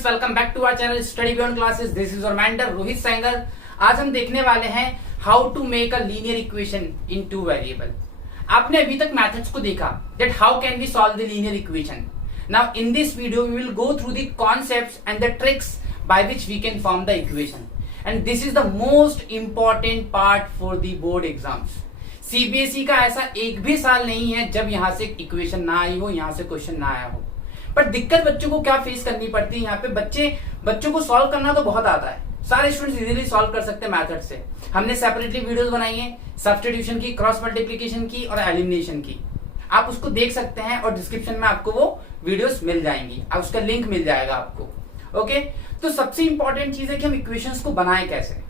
Students, welcome back to our channel study beyond classes. This is your mentor Rohit Sainger. आज हम देखने वाले हैं how to make a linear equation in two variable. आपने अभी तक मेथड्स को देखा that how can we solve the linear equation. Now in this video we will go through the concepts and the tricks by which we can form the equation, and this is the most important part for the board exams. CBSE का ऐसा एक भी साल नहीं है जब यहां से इक्वेशन ना आई हो, यहां से क्वेश्चन ना आया हो। पर दिक्कत बच्चों को क्या फेस करनी पड़ती है यहाँ पे, बच्चों को सॉल्व करना तो बहुत आता है। सारे स्टूडेंट्स इजीली सॉल्व कर सकते हैं मेथड से। हमने सेपरेटली वीडियोस बनाई है सब्स्टिट्यूशन की, क्रॉस मल्टीप्लिकेशन की और एलिमिनेशन की। आप उसको देख सकते हैं और डिस्क्रिप्शन में आपको वो वीडियोस मिल जाएंगी, आप उसका लिंक मिल जाएगा आपको। ओके, तो सबसे इंपॉर्टेंट चीज है कि हम इक्वेशंस को बनाएं कैसे।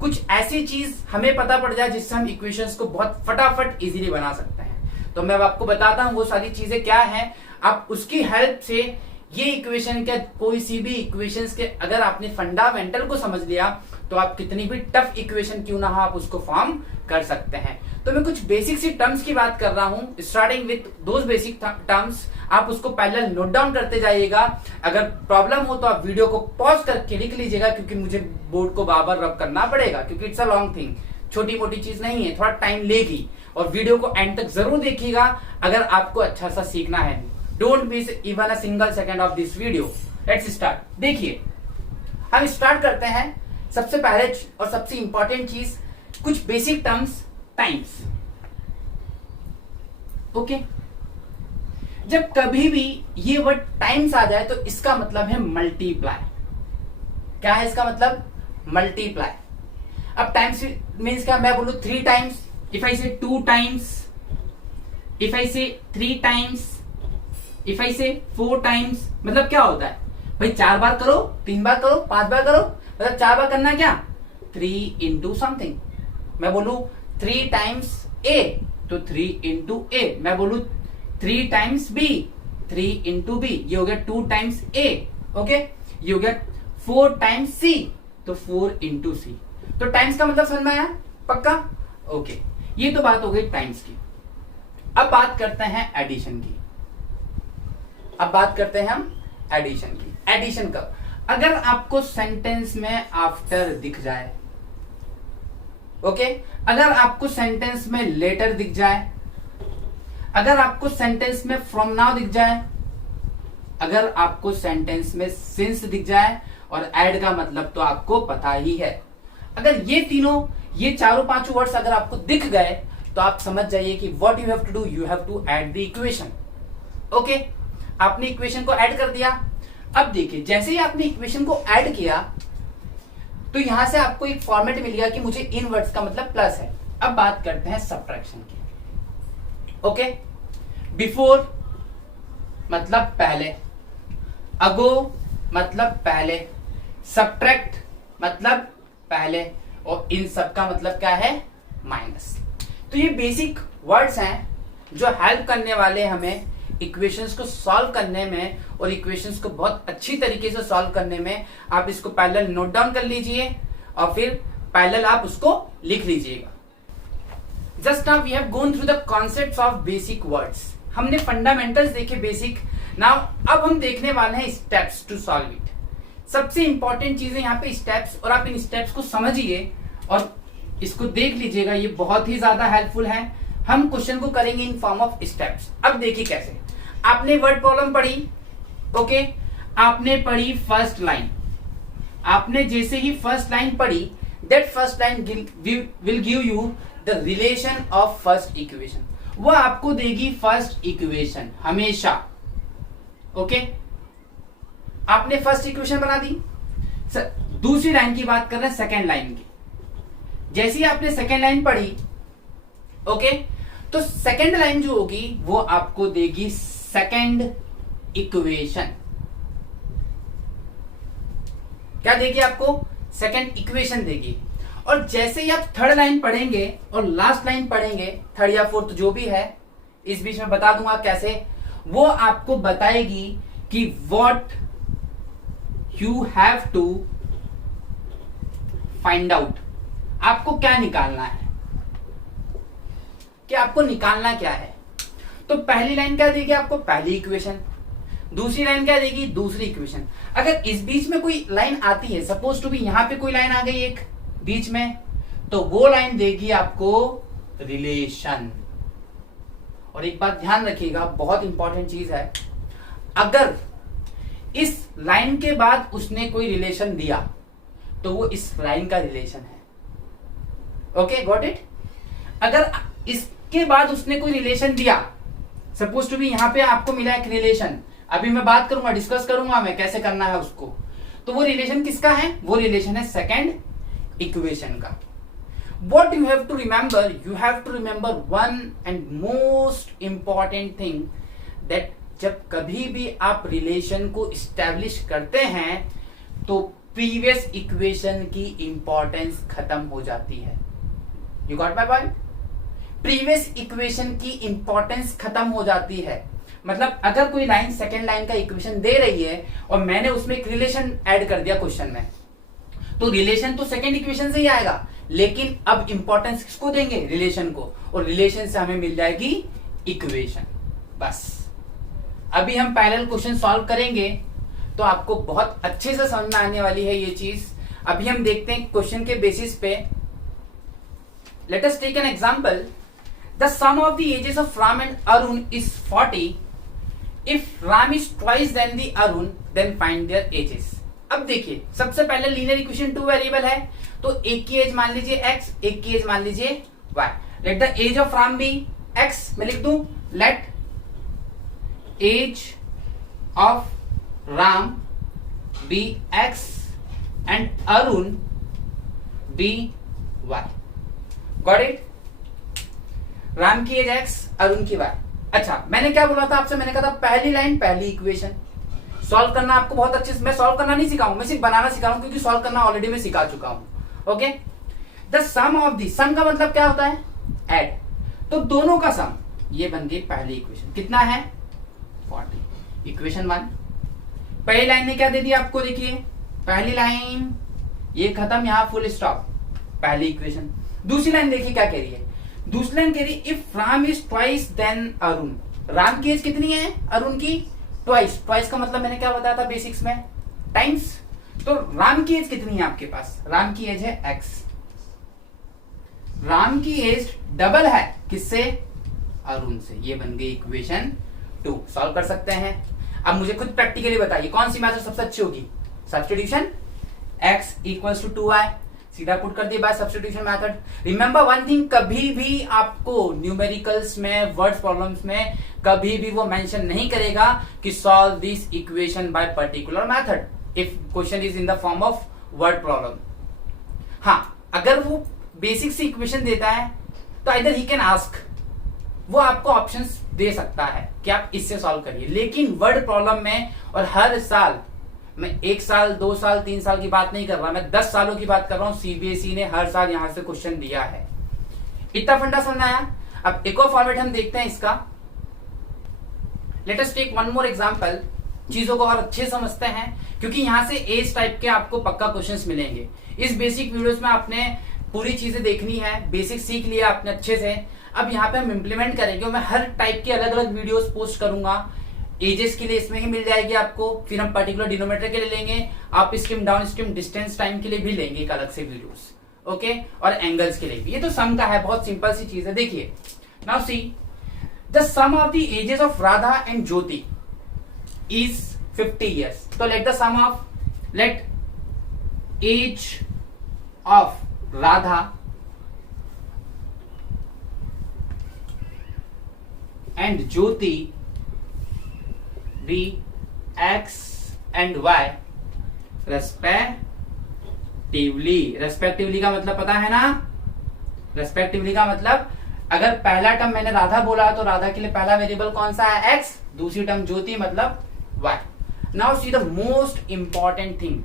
कुछ ऐसी चीज हमें पता पड़ जाए जिससे हम इक्वेशंस को बहुत फटाफट इजीली बना सकते हैं। तो मैं आपको बताता हूं वो सारी चीजें क्या हैं। आप उसकी हेल्प से ये इक्वेशन के, कोई सी भी इक्वेशंस के अगर आपने फंडामेंटल को समझ लिया तो आप कितनी भी टफ इक्वेशन क्यों ना हो आप उसको फॉर्म कर सकते हैं। तो मैं कुछ बेसिक सी टर्म्स की बात कर रहा हूं, starting with those basic terms. आप उसको पहले नोट डाउन करते जाइएगा। अगर प्रॉब्लम हो तो आप वीडियो को पॉज करके लिख लीजिएगा, क्योंकि मुझे बोर्ड को बार बार रब करना पड़ेगा, क्योंकि इट्स अ लॉन्ग थिंग, छोटी मोटी चीज नहीं है, थोड़ा टाइम लेगी। और वीडियो को एंड तक जरूर देखिएगा अगर आपको अच्छा सा सीखना है। Don't miss even a single second of this video. Let's start. देखिए, हम स्टार्ट करते हैं सबसे पहले और सबसे इंपॉर्टेंट चीज, कुछ बेसिक टर्म्स, टाइम्स। ओके, जब कभी भी ये वर्ड टाइम्स आ जाए तो इसका मतलब है मल्टीप्लाई। क्या है इसका मतलब? मल्टीप्लाई। अब टाइम्स मीन्स क्या? मैं बोलू 3 टाइम्स, इफ आई से 2 टाइम्स, इफ आई से 3 टाइम्स, इफ आई से 4 टाइम्स, मतलब क्या होता है भाई? 4 बार करो, 3 बार करो, 5 बार करो, मतलब 4 बार करना क्या? 3 इंटू समथिंग। मैं बोलू 3 टाइम्स ए तो 3 इंटू ए। मैं बोलू 3 टाइम्स बी, 3 इंटू बी, ये हो गया 2 टाइम्स ए। ओके, ये हो गया 4 टाइम्स सी तो 4 इंटू सी। तो टाइम्स का मतलब समझ में आया? पक्का? ओके, ये तो बात हो गई टाइम्स की। अब बात करते हैं एडिशन की। अब बात करते हैं हम एडिशन की। एडिशन कब? अगर आपको सेंटेंस में आफ्टर दिख जाए, ओके, अगर आपको सेंटेंस में लेटर दिख जाए, अगर आपको सेंटेंस में फ्रॉम नाउ दिख जाए, अगर आपको सेंटेंस में सिंस दिख जाए, और ऐड का मतलब तो आपको पता ही है। अगर ये तीनों, ये चारों पांचों वर्ड्स अगर आपको दिख गए तो आप समझ जाइए कि what you have to do, you have to add the equation. Okay, आपने इक्वेशन को ऐड कर दिया। अब देखिए, जैसे ही आपने इक्वेशन को ऐड किया तो यहां से आपको एक फॉर्मेट मिल गया कि मुझे इन वर्ड्स का मतलब प्लस है। अब बात करते हैं सब्ट्रैक्शन की। ओके, बिफोर मतलब पहले, अगो मतलब पहले, सब्ट्रैक्ट मतलब पहले, और इन सब का मतलब क्या है? माइनस। तो ये बेसिक वर्ड्स हैं जो हेल्प करने वाले हमें इक्वेशंस को सॉल्व करने में, और इक्वेशंस को बहुत अच्छी तरीके से सॉल्व करने में। आप इसको पैरेलल नोट डाउन कर लीजिए और फिर पैरेलल आप उसको लिख लीजिएगा। Just now we have gone through the concepts of basic words. हमने फंडामेंटल्स देखे बेसिक। नाउ अब हम देखने वाले हैं स्टेप्स टू सॉल्व इट। सबसे इंपॉर्टेंट चीजें यहाँ पे स्टेप्स, और आप इन स्टेप्स को समझिए और इसको देख लीजिएगा, ये बहुत ही ज्यादा हेल्पफुल है। हम क्वेश्चन को करेंगे इन फॉर्म ऑफ स्टेप्स। अब देखिए कैसे। आपने वर्ड प्रॉब्लम पढ़ी, ओके, आपने पढ़ी फर्स्ट लाइन। आपने जैसे ही फर्स्ट लाइन पढ़ी, that first line will give you the relation of first equation. वह आपको देगी फर्स्ट इक्वेशन हमेशा। ओके, आपने फर्स्ट इक्वेशन बना दी। दूसरी लाइन की बात कर रहे हैं, सेकेंड लाइन की। जैसे ही आपने सेकेंड लाइन पढ़ी, ओके, तो सेकेंड लाइन जो होगी वो आपको देगी सेकेंड इक्वेशन। क्या देगी आपको? सेकेंड इक्वेशन देगी। और जैसे ही आप थर्ड लाइन पढ़ेंगे और लास्ट लाइन पढ़ेंगे, थर्ड या फोर्थ जो भी है, इस बीच में बता दूंगा कैसे, वो आपको बताएगी कि what you have to find out. आपको क्या निकालना है, कि आपको निकालना क्या है। तो पहली लाइन क्या देगी आपको? पहली इक्वेशन। दूसरी लाइन क्या देगी, दूसरी इक्वेशन। अगर इस बीच में कोई लाइन आती है, सपोज टू बी यहां पे कोई लाइन आ गई एक बीच में, तो वो लाइन देगी आपको रिलेशन। और एक बात ध्यान रखिएगा, बहुत इंपॉर्टेंट चीज है, अगर इस लाइन के बाद उसने कोई रिलेशन दिया तो वो इस लाइन का रिलेशन है। Okay, got it. अगर इसके बाद उसने कोई रिलेशन दिया, सपोज टू बी यहां पे आपको मिला एक रिलेशन, अभी मैं बात करूंगा, डिस्कस करूंगा मैं कैसे करना है उसको, तो वो रिलेशन किसका है, वो रिलेशन है सेकेंड इक्वेशन का। What you have to remember one and most important thing, that जब कभी भी आप रिलेशन को इस्टेब्लिश करते हैं तो प्रीवियस इक्वेशन की इंपॉर्टेंस खत्म हो जाती है। You got my point? Previous equation की इंपॉर्टेंस खत्म हो जाती है। मतलब अगर कोई लाइन सेकेंड लाइन का इक्वेशन दे रही है और मैंने उसमें एक रिलेशन ऐड कर दिया क्वेश्चन में, तो रिलेशन तो सेकेंड इक्वेशन से ही आएगा, लेकिन अब इंपॉर्टेंस किसको देंगे, रिलेशन को, और रिलेशन से हमें मिल जाएगी इक्वेशन। बस अभी हम पैरेलल क्वेश्चन सॉल्व करेंगे तो आपको बहुत अच्छे से समझ में आने वाली है ये चीज। अभी हम देखते हैं क्वेश्चन के बेसिस पे। Let us take an example. The sum of the ages of Ram and Arun is 40। If Ram is twice then the Arun, then find their ages. अब देखिए, सबसे पहले लीनियर इक्वेशन टू वेरिएबल है, तो एक की एज मान लीजिए x, एक की एज मान लीजिए y। Let the age of Ram be x, मैं लिख दूं let age of Ram be x and Arun be y। Got it? Ram की एज x, अरुण की y। अच्छा, मैंने क्या बोला था आपसे, मैंने कहा था पहली लाइन पहली इक्वेशन। सॉल्व करना आपको बहुत अच्छे से, मैं सॉल्व करना नहीं सिखाऊं, मैं सिर्फ बनाना सिखा रहा हूं, क्योंकि सॉल्व करना ऑलरेडी मैं सिखा चुका हूं। Okay, the sum of the, sum का मतलब क्या होता है, ऐड। तो दोनों का सम, ये बन गई पहली इक्वेशन। कितना है, 40। इक्वेशन 1। पहली लाइन ने क्या दे दिया आपको, देखिए पहली लाइन, ये खत्म, यहां फुल स्टॉप, पहली इक्वेशन। दूसरी लाइन देखिए क्या कह रही है, दूसरी लाइन कह रही है if Ram is twice then Arun. Ram की एज कितनी है, अरुण की ट्वाइस। ट्वाइस का मतलब मैंने क्या बताया था बेसिक्स में, टाइम्स। तो राम की एज कितनी है आपके पास, राम की एज है x। राम की एज डबल है किससे, अरुण से। ये बन गई इक्वेशन 2। सॉल्व कर सकते हैं। अब मुझे खुद प्रैक्टिकली बताइए कौन सी मेथड सबसे अच्छी होगी, substitution. x equals to 2y, सीधा पुट कर दिया by substitution method. Remember one thing, कभी भी आपको न्यूमेरिकल्स में, वर्ड प्रॉब्लम्स में कभी भी वो मेंशन नहीं करेगा कि solve this equation by particular method if question is in the form of word problem. हाँ, अगर वो बेसिक सी इक्वेशन देता है तो आइदर ही कैन आस्क, वो आपको ऑप्शंस दे सकता है कि आप इससे सॉल्व करिए। लेकिन वर्ड प्रॉब्लम में, और हर साल, मैं 1 साल 2 साल 3 साल की बात नहीं कर रहा, मैं 10 सालों की बात कर रहा हूं, सीबीएसई ने हर साल यहां से क्वेश्चन दिया है। इतना फंडा समझ आया। अब एक और फॉर्मेट हम देखते हैं इसका। Let us take one more example, चीजों को और अच्छे समझते हैं, क्योंकि यहां से एज टाइप के आपको पक्का क्वेश्चंस मिलेंगे। इस बेसिक वीडियोस में आपने पूरी चीजें देखनी है, बेसिक सीख लिया आपने अच्छे से। अब यहाँ पे हम इंप्लीमेंट करेंगे, मैं हर टाइप की अलग अलग वीडियोस पोस्ट करूंगा। एजेस के लिए इसमें ही मिल जाएगी आपको, फिर हम पर्टिकुलर डिनोमिनेटर के लिए लेंगे, आप stream down stream distance time के लिए भी लेंगे एक अलग से वीडियोस। ओके, और एंगल्स के लिए भी। ये तो सम का है, बहुत सिंपल सी चीज है। देखिए, now see the sum of the ages of Radha and Jyoti is 50 years। तो let the sum of, let age of Radha and Jyoti be x and y respectively. Respectively का मतलब पता है ना, रेस्पेक्टिवली का मतलब अगर पहला टर्म मैंने राधा बोला तो राधा के लिए पहला वेरिएबल कौन सा है, x, दूसरी टर्म ज्योति मतलब y। Now see the most important thing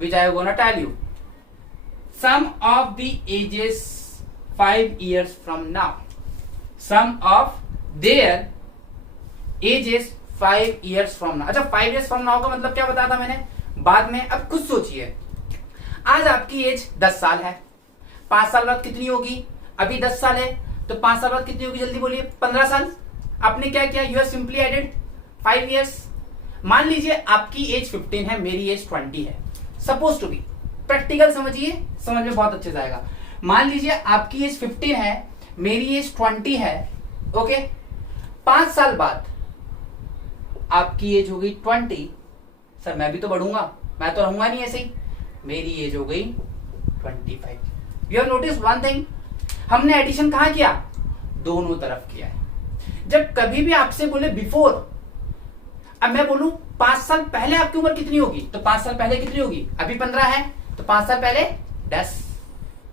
which I gonna tell you, sum of the ages 5 years from now, sum of their ages 5 years from now. अच्छा, 5 years फ्रॉम नाउ का मतलब क्या बताया था मैंने बाद में। अब कुछ सोचिए, आज आपकी एज 10 साल है, 5 साल बाद कितनी होगी, अभी 10 साल है तो 5 साल बाद कितनी होगी, जल्दी बोलिए, 15 साल। आपने क्या किया, you have simply added 5 years। मान लीजिए आपकी एज 15 है, मेरी एज 20 है, सपोज टू बी। प्रैक्टिकल समझिए, समझ में बहुत अच्छे से आएगा। मान लीजिए आपकी एज 15 है, मेरी एज 20 है, ओके। 5 साल बाद आपकी एज हो गई 20। सर मैं भी तो बढ़ूंगा, मैं तो रहूंगा नहीं ऐसे ही। मेरी एज हो गई 25। You have notice one thing, हमने एडिशन कहां किया? दोनों तरफ किया है। जब कभी भी आपसे बोले बिफोर, अब मैं बोलूं 5 साल पहले आपकी उम्र कितनी होगी, तो 5 साल पहले कितनी होगी? अभी 15 है, तो 5 साल पहले 10।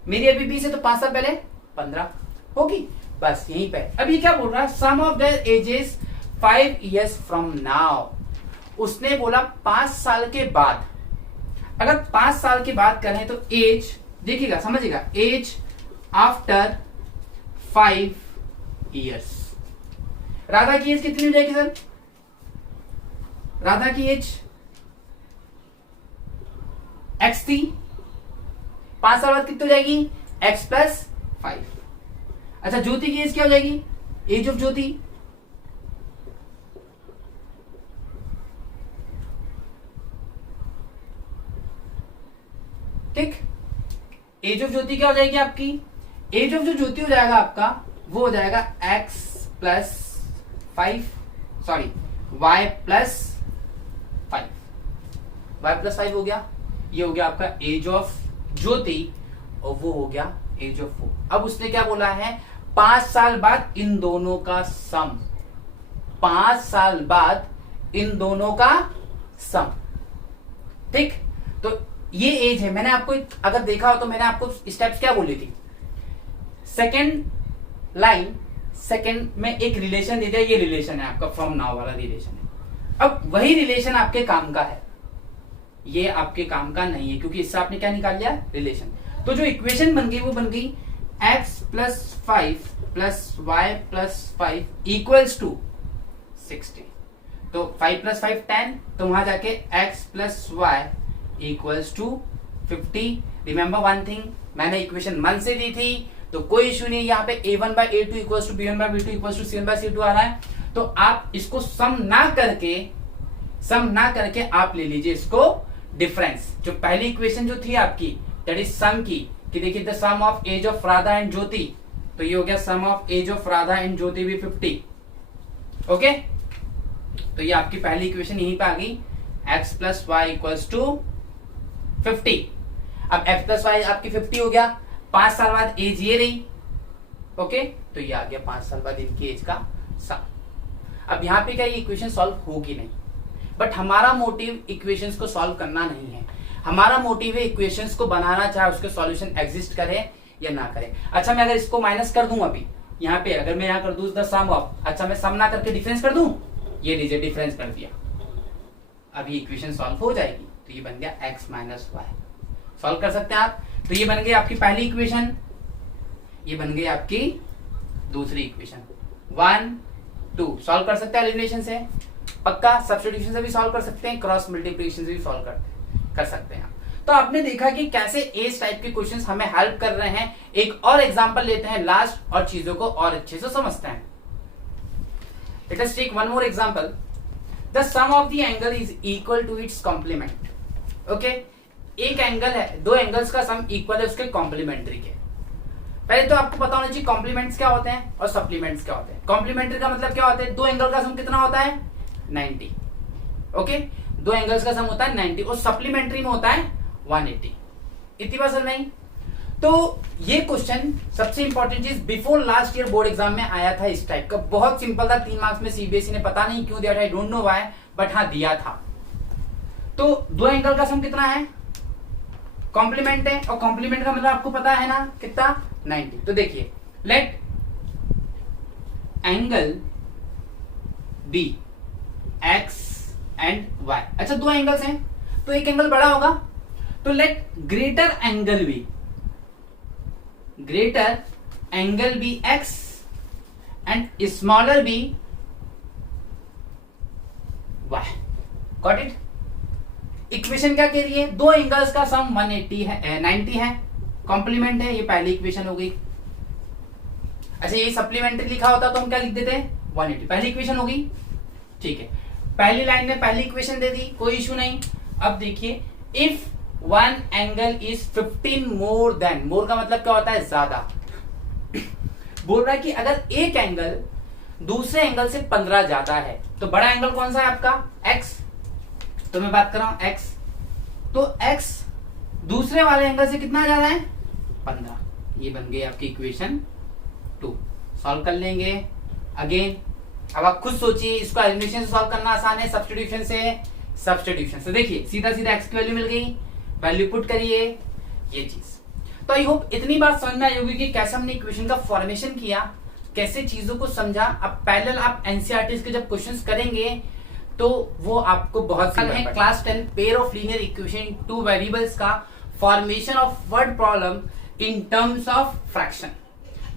मेरी अभी 20 है, तो 5 साल पहले 15 होगी। बस यहीं पे। अभी क्या बोल रहा है? Sum of their ages 5 years from now. उसने बोला 5 साल के बाद। अगर 5 साल की बात करें तो एज, देखिएगा समझिएगा, एज आफ्टर 5 years। राधा की एज कितनी हो जाएगी सर? राधा की एज x थी, 5 साल बाद कितनी हो जाएगी? x plus 5। अच्छा, ज्योति की एज क्या हो जाएगी? एज ऑफ ज्योति, ठीक। एज ऑफ ज्योति क्या हो जाएगी आपकी? एज ऑफ जो ज्योति हो जाएगा आपका, वो हो जाएगा x plus 5, sorry y plus 5। y plus 5 हो गया, ये हो गया आपका एज ऑफ ज्योति, और वो हो गया एज ऑफ वो। अब उसने क्या बोला है? 5 साल बाद इन दोनों का सम। 5 साल बाद इन दोनों का सम, ठीक। तो ये एज है। मैंने आपको अगर देखा हो तो मैंने आपको स्टेप्स क्या बोली थी? सेकेंड लाइन, सेकेंड में एक रिलेशन दे दिया, ये रिलेशन है आपका, फ्रॉम नाउ वाला रिलेशन है। अब वही रिलेशन आपके काम का है, ये आपके काम का नहीं है, क्योंकि इससे आपने क्या निकाल लिया? रिलेशन। तो जो इक्वेशन बन गई वो बन गई x plus 5 plus y plus 5 equals to 60। तो 5 प्लस 5 10, तो वहां जाके x plus y equals to 50। Remember one thing, मैंने इक्वेशन मन से दी थी, तो कोई इश्यू नहीं। यहाँ पे a1 by a2 equals to b1 by b2 equals to c1 by c2 आ रहा है। तो आप इसको सम ना करके आप ले लीजिए इसको डिफरेंस। जो पहली इक्वेशन जो थी आपकी, दैट इज सम की, कि देखिए the sum of age of Radha and Jyoti, तो ये हो गया sum of age of Radha and Jyoti भी 50। ओके, तो ये आपकी पहली इक्वेशन यहीं पे आ गई, x plus y equals to 50। अब x प्लस वाई आपकी 50 हो गया। 5 साल बाद एज ये रही, ओके, तो ये आ गया 5 साल बाद इनकी एज का सम। अब यहाँ पे क्या ये इक्वेशन सॉल्व होगी नहीं, बट हमारा मोटिव इक्वेशंस को सॉल्व करना नहीं है। हमारा मोटिव है इक्वेशंस को बनाना, चाहे उसके सॉल्यूशन एग्जिस्ट करे या ना करे। अच्छा, मैं अगर इसको माइनस कर दूं अभी यहाँ पे, अगर मैं यहाँ कर दूं द सम ऑफ, अच्छा मैं सम ना करके डिफरेंस कर दूं, ये लीजिए डिफरेंस कर दिया, अभी इक्वेशन सॉल्व हो जाएगी। तो ये बन गया x माइनस वाई। सॉल्व कर सकते हैं आप। तो ये बन गई आपकी पहली इक्वेशन, ये बन गई आपकी दूसरी इक्वेशन। 1 2 सॉल्व कर सकते हैं एलिमिनेशन से, पक्का। सब्स्टिट्यूशन से भी सॉल्व कर सकते हैं, क्रॉस मल्टीप्लिकेशन से भी सॉल्व कर सकते हैं। तो आपने देखा कि कैसे इस टाइप के क्वेश्चंस हमें हेल्प कर रहे हैं। एक और एग्जांपल लेते हैं लास्ट, और चीजों को और अच्छे से समझते हैं। Let us take one more example. The sum of the angle is equal to its complement. Okay, एक एंगल है, दो एंगल्स का सम इक्वल है उसके कॉम्प्लीमेंट्री के। पहले तो आपको पता होना चाहिए कॉम्प्लीमेंट्स क्या होते हैं और सप्लीमेंट्स क्या होते हैं। कॉम्प्लीमेंट्री का मतलब क्या होता है? दो एंगल का सम कितना होता है? 90। ओके, दो एंगल्स का सम होता है 90, और सप्लीमेंट्री में होता है 180। इतनी बात समझ नहीं? तो ये क्वेश्चन सबसे इंपॉर्टेंट चीज, before last year board exam में आया था इस टाइप का, बहुत सिंपल था। 3 मार्क्स में सीबीएसई ने पता नहीं क्यों दिया था, I don't know why, but हाँ दिया था। तो दो एंगल का सम कितना है? कॉम्प्लीमेंट है, और कॉम्प्लीमेंट का मतलब आपको पता है ना कितना? 90। तो देखिए, let angle be x and y. अच्छा, दो एंगल्स हैं तो एक एंगल बड़ा होगा, तो let greater angle be x and smaller be y. Got it? Equation क्या कह रही है? दो एंगल्स का सम 180 है, 90 है, कॉम्प्लीमेंट है, ये पहली इक्वेशन हो गई। अच्छा, ये सप्लीमेंट्री लिखा होता तो हम क्या लिख देते? 180, पहली इक्वेशन हो गई। ठीक है, पहली लाइन में पहली इक्वेशन दे दी, कोई इशू नहीं। अब देखिए, if one angle is 15 more than, more का मतलब क्या होता है, ज्यादा। बोल रहा है कि अगर एक एंगल दूसरे एंगल से 15 ज्यादा है, तो बड़ा एंगल कौन सा है आपका, x। तो मैं बात कर रहा हूं x, तो x दूसरे वाले एंगल से कितना ज्यादा है, 15। ये बन गई आपकी इक्वेशन 2। सॉल्व कर लेंगे अगेन। अब आप खुद सोचिए, इसको एलिमिनेशन से सॉल्व करना आसान है, सब्स्टिट्यूशन से। देखिए सीधा सीधा x की वैल्यू मिल गई, वैल्यू पुट करिए, ये चीज। तो आई होप इतनी बात समझ में आई होगी कि कैसे हमने इक्वेशन का फॉर्मेशन किया, कैसे चीजों को समझा। अब पैरेलल आप एनसीईआरटी के जब क्वेश्चंस करेंगे तो वो आपको बहुत है। Class 10 pair of linear equation two variables का formation of word problem in terms of fraction.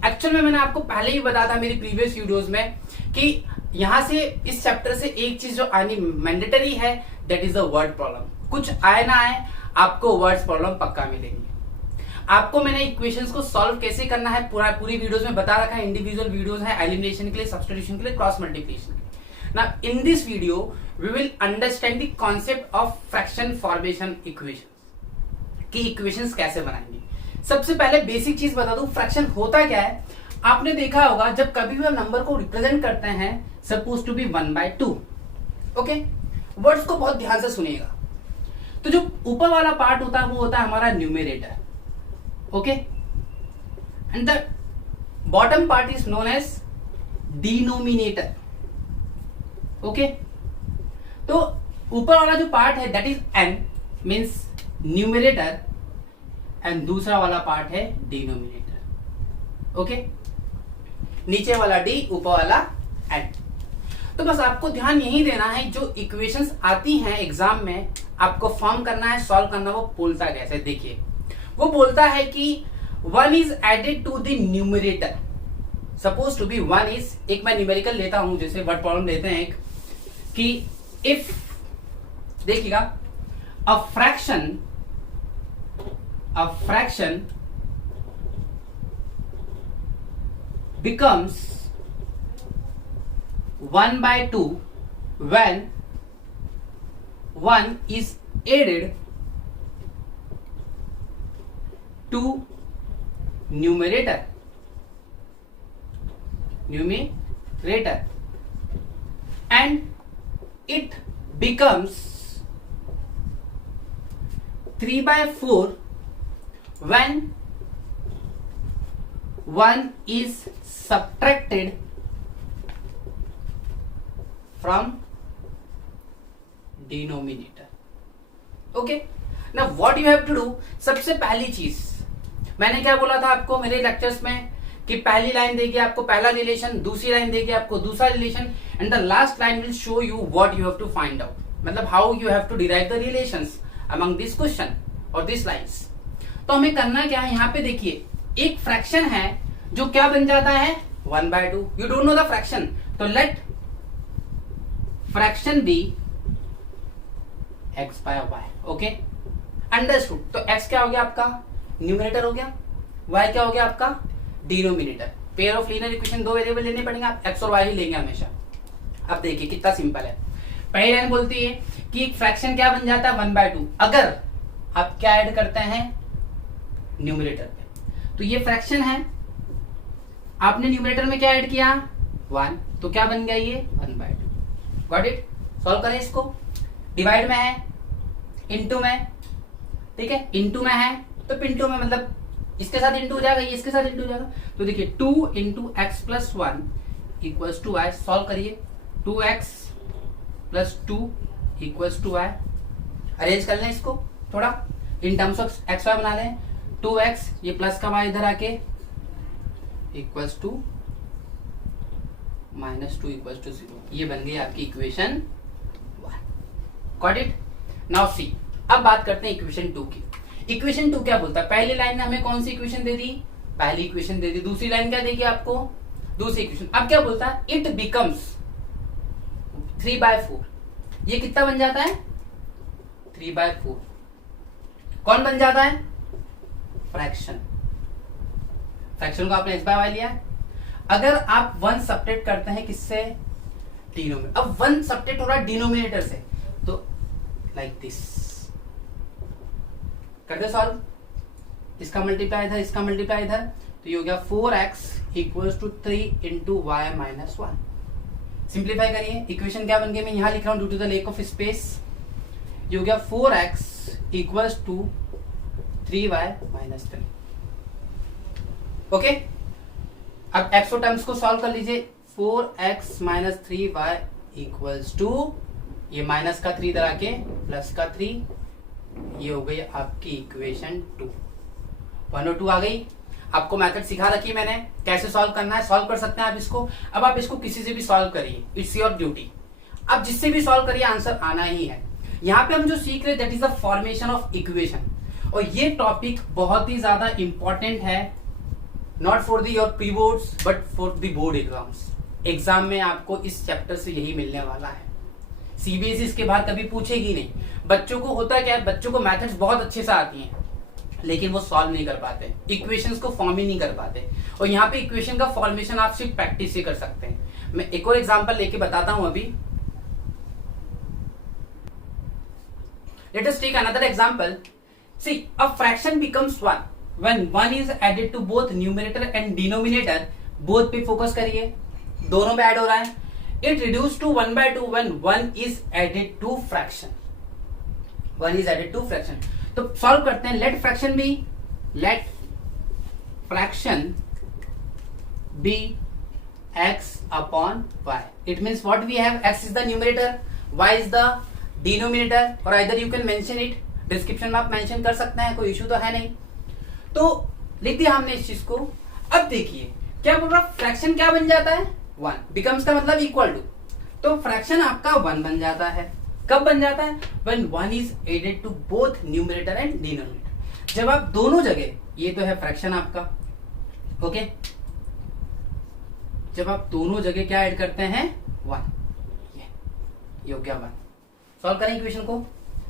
Actual में मैंने आपको पहले ही बताया था मेरी प्रीवियस वीडियोस में कि यहां से इस चैप्टर से एक चीज जो आनी मैंडेटरी है, that is the word problem. कुछ आए ना आए, आपको वर्ड्स प्रॉब्लम पक्का मिलेंगे। आपको मैंने इक्वेशंस को सॉल्व कैसे करना है पूरी वीडियोस में बता रखा है। इंडिविजुअल वीडियोस है एलिमिनेशन के लिए, सब्स्टिट्यूशन के लिए, क्रॉस मल्टीप्लिकेशन के लिए। Now in this video we will understand the concept of fraction formation equation की इक्वेशंस कैसे बनाएंगे। सबसे पहले बेसिक चीज बता दूं, फ्रैक्शन होता क्या है। आपने देखा होगा जब कभी भी हम नंबर को रिप्रेजेंट करते हैं, suppose to be 1/2। Okay, words को बहुत ध्यान से सुनिएगा। तो जो ऊपर वाला पार्ट होता है वो होता है हमारा numerator, okay, and the bottom part is known as denominator. Okay, तो ऊपर वाला जो पार्ट है that is n means numerator, and दूसरा वाला पार्ट है डिनोमिनेटर। ओके, नीचे वाला d, ऊपर वाला n। तो बस आपको ध्यान यही देना है, जो इक्वेशंस आती हैं एग्जाम में आपको फॉर्म करना है, सॉल्व करना। वो बोलता कैसे, देखिए वो बोलता है कि 1 is added to the numerator. Suppose to be 1 is, एक मैं न्यूमेरिकल लेता हूं, जैसे वर्ड प्रॉब्लम लेते हैं एक, कि इफ, देखिएगा, a fraction becomes 1/2 when 1 is added to numerator and it becomes 3/4 when 1 is subtracted from denominator. Okay, now what you have to do, सबसे पहली चीज मैंने क्या बोला था आपको मेरे लेक्चर्स में, कि पहली लाइन देगी आपको पहला रिलेशन, दूसरी लाइन देगी आपको दूसरा relation, and the last line will show you what you have to find out, मतलब how you have to derive the relations among this question और दिस लाइंस। तो हमें करना क्या है, यहाँ पे देखिए एक फ्रैक्शन है जो क्या बन जाता है 1/2। You don't know the fraction, तो let fraction be x/y। Okay, understood. तो x क्या हो गया आपका, न्यूमरेटर हो गया, y क्या हो गया आपका, denominator. Pair of linear equation, दो वेरिएबल लेने पड़ेंगे, आप x और y ही लेंगे हमेशा। अब देखिए कितना सिंपल है। पहली लाइन बोलती है कि एक फ्रैक्शन क्या बन जाता है 1/2 अगर आप क्या ऐड करते हैं न्यूमरेटर पे। तो ये फ्रैक्शन है, आपने न्यूमरेटर में क्या ऐड किया 1, तो क्या बन गया ये 1/2। Got it. सॉल्व करें इसको, डिवाइड में है, इनटू में, ठीक है, इनटू में है तो पिंटू में, मतलब इसके साथ इंटू हो जाएगा, ये इसके साथ इंटू हो जाएगा। तो देखिए 2 × x+1 = y। सॉल्व करिए, 2x + 2 = y। अरेंज कर लें इसको थोड़ा इन टर्म्स ऑफ x y बना लें। 2x, ये प्लस का y इधर आके इक्वल्स टू -2 = 0। ये बन गई आपकी equation 1। Got it. Now see, अब बात करते हैं इक्वेशन 2 की। इक्वेशन 2 क्या बोलता है, पहली लाइन में हमें कौन सी इक्वेशन दे दी, पहली इक्वेशन दे दी, दूसरी लाइन क्या देगी आपको, दूसरी इक्वेशन। अब क्या बोलता है, इट बिकम्स 3/4। ये कितना बन जाता है 3/4। कौन बन जाता है, फ्रैक्शन। फ्रैक्शन को आपने x/y लिया। अगर आप 1 सब्ट्रैक्ट करते हैं किससे, डिनोमिनेटर। अब 1 सब्ट्रैक्ट हो रहा है डिनोमिनेटर से, तो लाइक दिस करते सॉल्व, इसका मल्टीप्लाई इधर, इसका मल्टीप्लाई इधर, तो ये हो गया 4x equals to 3 into y minus 1। Simplify करिए, इक्वेशन क्या बन गई, मैं यहां लिख रहा हूं due to the lack of space. ये हो गया 4x equals to 3y minus 3। Okay, अब एक्सो टर्म्स को सॉल्व कर लीजिए। 4x minus 3y equals to, ये माइनस का 3 इधर आके प्लस का 3, ये हो गई आपकी इक्वेशन 2। 1 और 2 आ गई। आपको मेथड सिखा रखी है मैंने, कैसे सॉल्व करना है, सॉल्व कर सकते हैं आप इसको। अब आप इसको किसी से भी सॉल्व करिए, इट्स योर ड्यूटी। अब जिससे भी सॉल्व करिए आंसर आना ही है। यहाँ पे हम जो सीख रहे that is the formation of equation, और ये टॉपिक बहुत ही ज्यादा इंपॉर्टेंट है, not for the your pre boards but for the board exams. Exam में आपको इस चैप्टर से यही मिलने वाला है। सीबीएसई इसके बाहर कभी पूछेगी नहीं। बच्चों को होता क्या है, बच्चों को मैथड्स बहुत अच्छे से आती हैं, लेकिन वो सॉल्व नहीं कर पाते, इक्वेशंस को फॉर्म ही नहीं कर पाते। और यहाँ पे इक्वेशन का फॉर्मेशन आप सिर्फ प्रैक्टिस से कर सकते हैं। मैं एक और एग्जांपल लेके बताता हूं अभी। Let us take another example. See a fraction becomes 1 when 1 is added to both numerator and denominator. Both पे फोकस करिए, दोनों में ऐड हो रहा है। It reduce to 1/2 when 1 is added to fraction. 1 is added to fraction. तो solve करते हैं। Let fraction be x upon y. It means what we have, x is the numerator, y is the denominator, or either you can mention it, description में आप mention कर सकते हैं, कोई issue तो है नहीं। तो लिख दिया हमने इस चीज को। अब देखिए क्या बोल रहा, फ्रैक्शन क्या बन जाता है, 1 बिकम्स का मतलब इक्वल टू, तो फ्रैक्शन आपका 1 बन जाता है। कब बन जाता है, when 1 is added to both numerator and denominator। जब आप दोनों जगह, ये तो है फ्रैक्शन आपका, ओके, जब आप दोनों जगह क्या ऐड करते हैं, 1, ये हो गया 1। सॉल्व करें इक्वेशन को।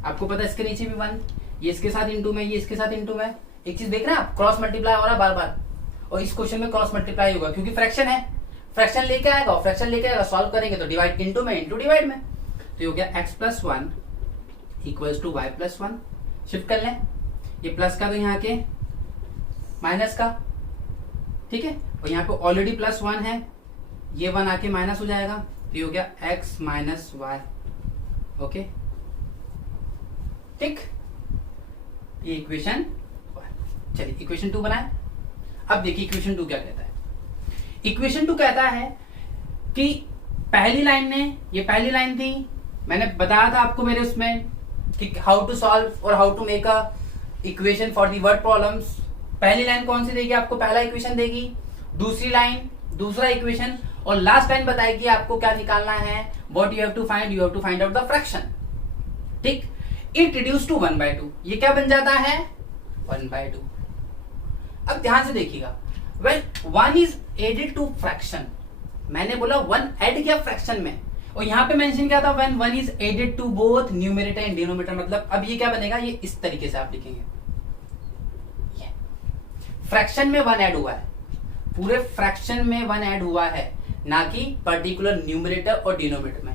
आपको पता है इसके नीचे भी 1, ये इसके साथ इंटू में, ये इसके साथ इंटू में। एक चीज देख रहे हैं आप, क्रॉस मल्टीप्लाई हो रहा है बार बार, और इस क्वेश्चन में क्रॉस मल्टीप्लाई होगा क्योंकि फ्रैक्शन है, फ्रैक्शन लेके आएगा, फ्रैक्शन लेके आएगा, सॉल्व करेंगे तो डिवाइड इंटू में, इंटू डिवाइड में। तो ये हो गया x plus 1 equals to y plus 1। Shift कर लें, ये प्लस का तो यहाँ के माइनस का, ठीक है, और यहाँ पे ऑलरेडी प्लस 1 है, ये 1 आके माइनस हो जाएगा, तो ये हो गया x माइनस वाई। ओके, ठीक, ये इक्वेशन 1। चलिए इक्वेशन 2 बनाए। अब देखिए इक्वेशन 2 क्या कहता है। इक्वेशन 2 कहता है कि पहली लाइन में, ये पहली लाइन थी, मैंने बताया था आपको मेरे उसमें कि हाउ टू सॉल्व और how to make a equation for the word problems. पहली लाइन कौन सी देगी आपको, पहला इक्वेशन देगी, दूसरी लाइन दूसरा इक्वेशन, और लास्ट लाइन बताएगी आपको क्या निकालना है, what you have to find, you have to find out the fraction. ठीक, इट रिड्यूस टू 1/2, ये क्या बन जाता है, 1/2। अब ध्यान से देखिएगा, when 1 is added to fraction, मैंने बोला 1 ऐड किया फ्रैक्शन में, और यहां पे मेंशन किया था when 1 is added to both numerator and denominator. मतलब अब ये क्या बनेगा, ये इस तरीके से आप लिखेंगे, फ्रैक्शन में 1 ऐड हुआ है, पूरे फ्रैक्शन में 1 ऐड हुआ है, ना कि पर्टिकुलर न्यूमरेटर और डिनोमिनेटर में।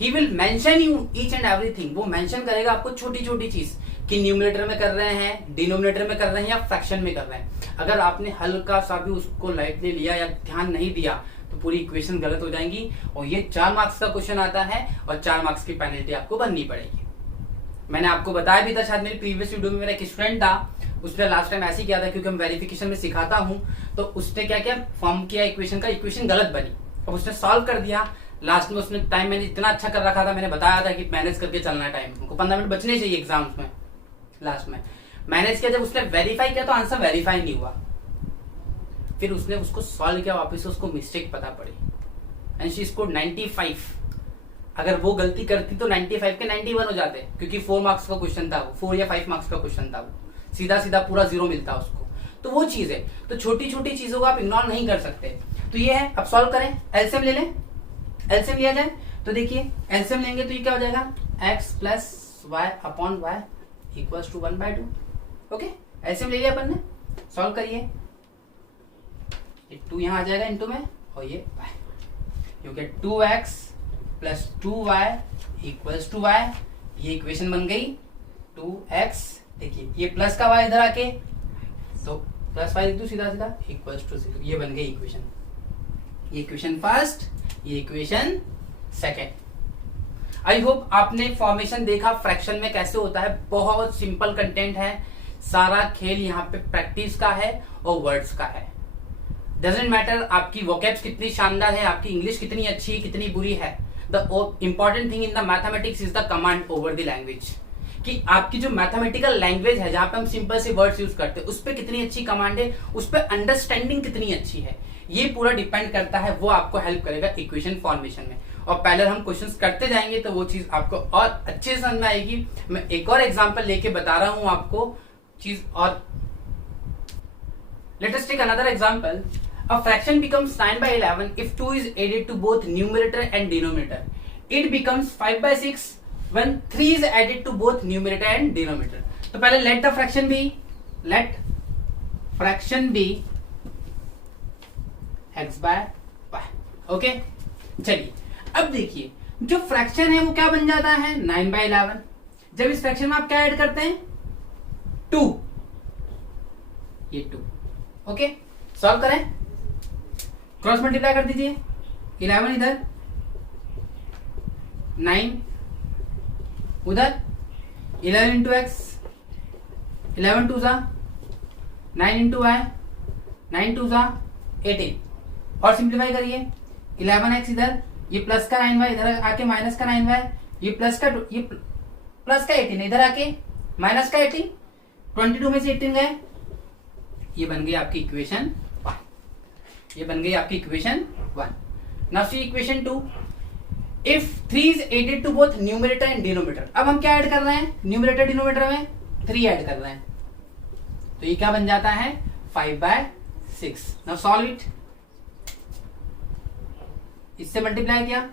He will mention you each and everything, वो मेंशन करेगा आपको छोटी छोटी चीज कि न्यूमरेटर में कर रहे हैं, डिनोमिनेटर में कर रहे हैं, या फ्रैक्शन में कर रहे हैं। अगर आपने हल्का सा भी उसको लाइटली लिया या ध्यान नहीं दिया तो पूरी इक्वेशन गलत हो जाएंगी, और ये 4 मार्क्स का क्वेश्चन आता है, और 4 मार्क्स की पेनल्टी आपको भरनी पड़ेगी। मैंने आपको बताया भी था, शायद मेरी प्रीवियस वीडियो में मेरा एक स्टूडेंट था, उसने लास्ट टाइम ऐसे ही किया था, क्योंकि हम वेरिफिकेशन में सिखाता हूं, तो उसने क्या किया, फॉर्म किया इक्वेशन का, इक्वेशन गलत बनी, अब उसने सॉल्व कर दिया। लास्ट में उसने टाइम मैंने इतना अच्छा कर रखा था, मैंने बताया था कि मैनेज करके चलना है, टाइम हमको 15 मिनट बचने चाहिए एग्जाम्स में, लास्ट में मैनेज किया। जब उसने वेरीफाई किया तो आंसर वेरीफाई नहीं हुआ, फिर उसने उसको सॉल्व किया वापस, उसको मिस्टेक पता पड़ी, एंड शी स्कोर्ड 95। अगर वो गलती करती तो 95 के 91 हो जाते, क्योंकि 4 मार्क्स का क्वेश्चन था वो, 4 या 5 मार्क्स का क्वेश्चन था वो, सीधा सीधा पूरा 0 मिलता उसको। तो वो चीज है, तो छोटी छोटी चीजों को आप इग्नोर नहीं कर सकते। तो ये है, अब सॉल्व करें, एलसीएम ले लें, एलसीएम लिया जाए तो देखिए एलसीएम लेंगे तो ये क्या हो जाएगा, x plus y upon y equals to 1/2। Okay, LCM ले लिया अपन ने, सॉल्व करिए, ये 2 यहां आ जाएगा इंटू में, और ये y, you get 2x plus 2y equals to y, ये इक्वेशन बन गई 2x। देखिए ये प्लस का y इधर आके तो प्लस y लिख दो सीधा सीधा इक्वल्स टू 0, ये बन गई इक्वेशन। ये इक्वेशन फर्स्ट, ये इक्वेशन सेकेंड। आई होप आपने फॉर्मेशन देखा फ्रैक्शन में कैसे होता है। बहुत सिंपल कंटेंट है, सारा खेल यहाँ पे प्रैक्टिस का है और वर्ड्स का है। डजेंट मैटर आपकी वोकैब्स कितनी शानदार है, आपकी इंग्लिश कितनी अच्छी है कितनी बुरी है। The important thing in the mathematics is the command over the language, कि आपकी जो मैथमेटिकल लैंग्वेज है जहां पे हम सिंपल से वर्ड्स यूज करते हैं उस पर कितनी अच्छी कमांड है, उस पर अंडरस्टैंडिंग कितनी अच्छी है, ये पूरा डिपेंड करता है। वो आपको हेल्प करेगा इक्वेशन फॉर्मेशन में। और पहले हम क्वेश्चंस करते जाएंगे तो वो चीज आपको और अच्छे से समझ में आएगी। मैं एक और एग्जांपल लेके बता रहा हूं आपको चीज। और let us take another example. A fraction becomes 9/11 if 2 is added to both numerator and denominator. It becomes 5/6 when 3 is added to both numerator and denominator. तो पहले let the fraction be x by y. Okay, चलिए अब देखिए जो fraction है वो क्या बन जाता है 9/11। जब इस फ्रैक्शन में आप क्या ऐड करते हैं 2, ये 2। ओके, सॉल्व करें, क्रॉस मल्टीप्लाई कर दीजिए। 11 इधर, 9 उधर, 11 इंटू एक्स, 11 टू सा 9 इंटू वाई, 9 टू सा 18। और सिंप्लीफाई करिए 11x इधर, ये प्लस का 9y इधर आके माइनस का 9y, ये प्लस का 18 इधर आके माइनस का 18, 22 में से 18 गए, ये बन गई आपकी इक्वेशन 1। ये बन गई आपकी equation 1। Now see equation 2। If 3 is added to both numerator and denominator. अब हम क्या ऐड कर रहे हैं न्यूमरेटर डिनोमिनेटर में 3 ऐड कर रहे हैं, तो ये क्या बन जाता है 5/6। Now solve it. इससे मल्टीप्लाई किया,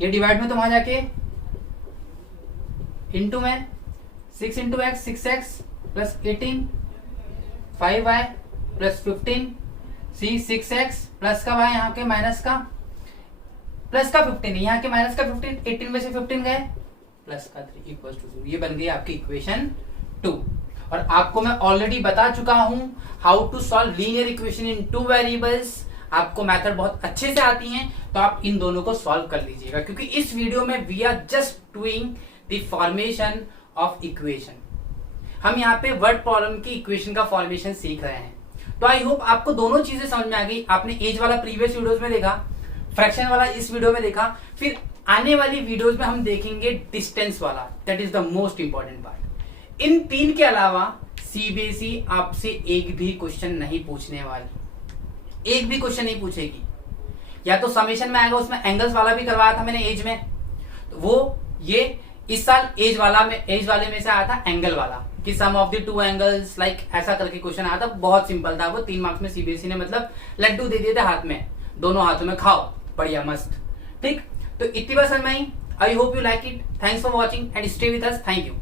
ये डिवाइड में तो वहां जाके इनटू में 6 into x 6x plus 18 5y plus 15 सी 6x प्लस का y यहाँ के माइनस का प्लस का 15 यहाँ के माइनस का 15, 18 में से 15 गए प्लस का 3 इक्वल टू 0। ये बन गई आपकी इक्वेशन 2। और आपको मैं ऑलरेडी बता चुका हूं how to solve linear equation in 2 variables. आपको मेथड बहुत अच्छे से आती हैं, तो आप इन दोनों को सॉल्व कर लीजिएगा, क्योंकि इस वीडियो में we are just doing the formation of equation. हम यहाँ पे वर्ड प्रॉब्लम की इक्वेशन का फॉर्मेशन सीख रहे हैं। तो आई होप आपको दोनों चीजें समझ में आ गई। आपने एज वाला प्रीवियस वीडियोस में देखा, फ्रैक्शन वाला इस वीडियो में देखा, फिर आने वाली वीडियोस में हम देखेंगे डिस्टेंस वाला, that is the most important part. इन 3 के अलावा सीबीएसई आपसे एक भी क्वेश्चन नहीं पूछने वाली, एक भी क्वेश्चन नहीं पूछेगी। या तो समेशन में आएगा, उसमें एंगल्स वाला भी करवाया था मैंने एज में, तो वो ये इस साल एज वाले में से आया था एंगल वाला, कि सम ऑफ द 2 एंगल्स लाइक ऐसा करके क्वेश्चन आया था। बहुत सिंपल था वो, 3 मार्क्स में सीबीएसई ने मतलब लड्डू दे दिए थे हाथ में, दोनों हाथों में खाओ बढ़िया मस्त। ठीक, तो इतनी बात समझ में आई। I hope you like it. Thanks for watching and stay with us. Thank you.